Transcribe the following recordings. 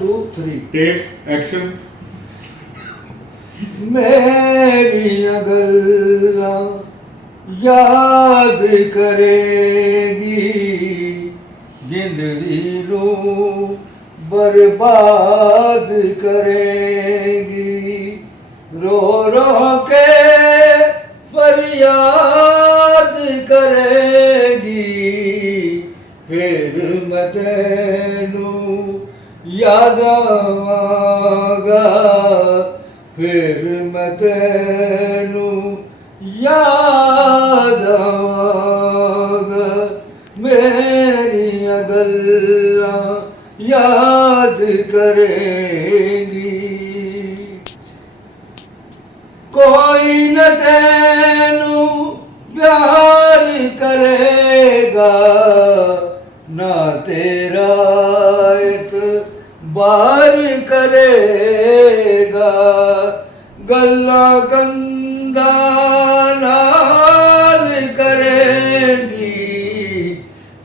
2 3 take action. मेरियां गल्लां याद करेगी जिंदड़ी नूं बर्बाद करेगी। रो रो के फरियाद करेगी फिर मैं तेनू याद आवांगा फिर मैं तेनू याद आवांगा। मेरियां गल्लां याद करेगी। कोई न तेनू प्यार करेगा ना तेरा इतबार करेगा। गल्लां कंधा नाल करेगी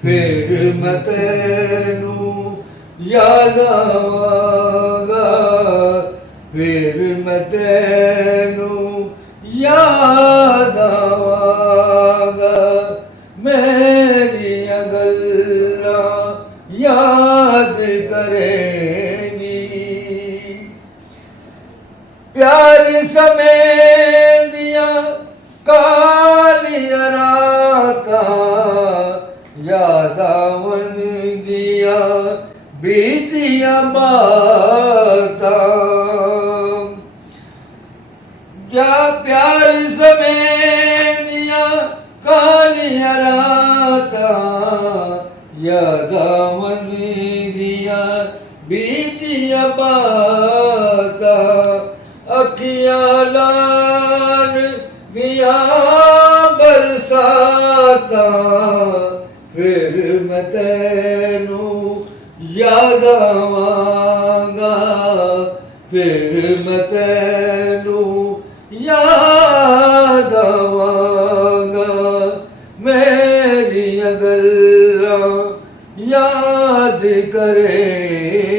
फिर मैं तेनू याद आवांगा फिर मैं तेनू याद आवांगा। मेरियां गल्लां याद करेगी। प्यार समय दियां कालियां रातां याद आवनगियां बीतियां बातां। क्या प्यार समय दियां कालियां रातां याद आवनगियां बीतियां बातां। अखियां लान गया बरसातां फिर मैं तेनू याद आवांगा फिर मैं तेनू याद आवांगा। मेरियां गल्लां याद करेगी।